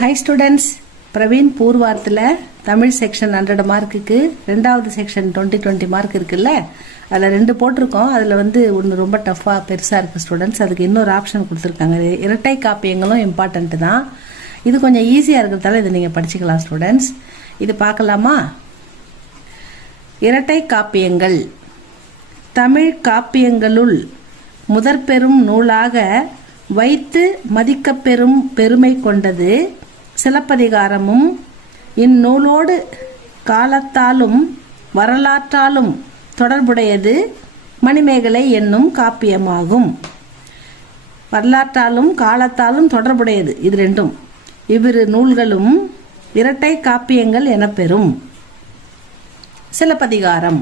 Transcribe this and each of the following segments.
High students, Praveen பூர்வார்த்தில் Tamil section 100 மார்க்குக்கு, ரெண்டாவது செக்ஷன் 20 மார்க் இருக்குல்ல, அதில் 2 போட்டிருக்கோம். அதில் ஒன்று ரொம்ப டஃப்பாக பெருசாக இருக்குது ஸ்டூடெண்ட்ஸ். அதுக்கு இன்னொரு ஆப்ஷன் கொடுத்துருக்காங்க. இரட்டை காப்பியங்களும் இம்பார்ட்டண்ட்டு தான். இது கொஞ்சம் ஈஸியாக இருக்கிறதால இதை நீங்கள் படிச்சுக்கலாம் ஸ்டூடெண்ட்ஸ். இது பார்க்கலாமா? இரட்டை காப்பியங்கள். தமிழ் காப்பியங்களுள் முதற்பெரும் நூலாக வைத்து மதிக்கப்பெறும் பெருமை கொண்டது சிலப்பதிகாரமும். இந்நூலோடு காலத்தாலும் வரலாற்றாலும் தொடர்புடையது மணிமேகலை என்னும் காப்பியமாகும். வரலாற்றாலும் காலத்தாலும் தொடர்புடையது இது ரெண்டும். இவ்விரு நூல்களும் இரட்டை காப்பியங்கள் எனப்பெறும். சிலப்பதிகாரம்.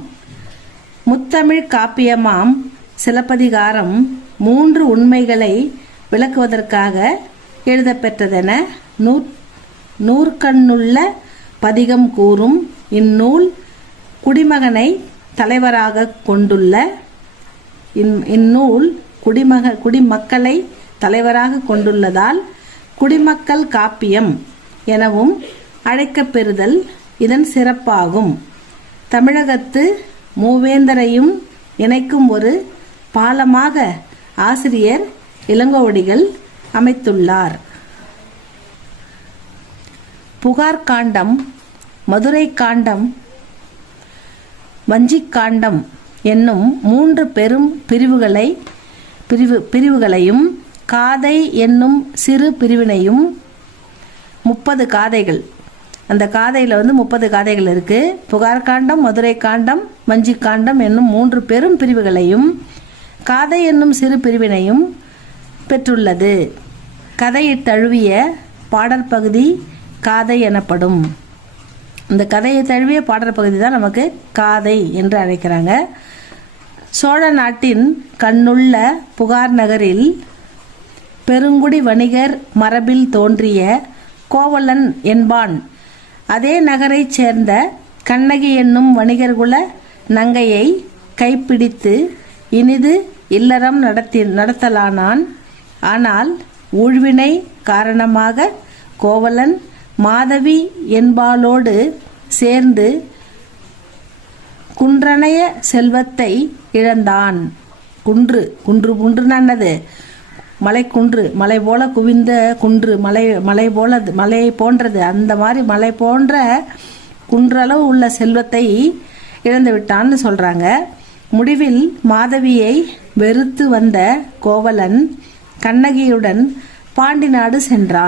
முத்தமிழ் காப்பியமாம் சிலப்பதிகாரம் 3 உண்மைகளை விளக்குவதற்காக எழுதப்பெற்றதென நூற்கண்ணுள்ள பதிகம் கூறும். இந்நூல் குடிமகனை தலைவராக கொண்டுள்ள குடிமக்களை தலைவராக கொண்டுள்ளதால் குடிமக்கள் காப்பியம் எனவும் அழைக்கப்பெறுதல் இதன் சிறப்பாகும். தமிழகத்து மூவேந்தரையும் இணைக்கும் ஒரு பாலமாக ஆசிரியர் இளங்கோவடிகள் அமைத்துள்ளார். புகார் காண்டம், மதுரை காண்டம், வஞ்சிக் காண்டம் என்னும் 3 பெரும் பிரிவுகளையும் காதை என்னும் சிறு பிரிவினையும் 30 காதைகள். அந்த காதையில் 30 காதைகள் இருக்கு. புகார் காண்டம், மதுரை காண்டம், வஞ்சிக் காண்டம் என்னும் 3 பெரும் பிரிவுகளையும் காதை என்னும் சிறு பிரிவினையும் பெற்றுள்ளது. கதையை தழுவிய பாடற்பகுதி காதை எனப்படும். இந்த கதையை தழுவிய பாடற்பகுதி தான் நமக்கு காதை என்று அழைக்கிறாங்க. சோழ நாட்டின் கண்ணுள்ள புகார் நகரில் பெருங்குடி வணிகர் மரபில் தோன்றிய கோவலன் என்பான் அதே நகரைச் சேர்ந்த கண்ணகி என்னும் வணிகர்குல நங்கையை கைப்பிடித்து இனிது இல்லறம் நடத்தலானான். ஆனால் ஊழ்வினை காரணமாக கோவலன் மாதவி என்பாளோடு சேர்ந்து குன்றனைய செல்வத்தை இழந்தான். குன்றுனது மலைக்குன்று, மலை போல குவிந்த குன்று, மலை போன்றது. அந்த மாதிரி மலை போன்ற குன்றளவு உள்ள செல்வத்தை இழந்து விட்டான்னு சொல்றாங்க. முடிவில் மாதவியை வெறுத்து வந்த கோவலன் கண்ணகியுடன் பாண்டி நாடு சென்றான்.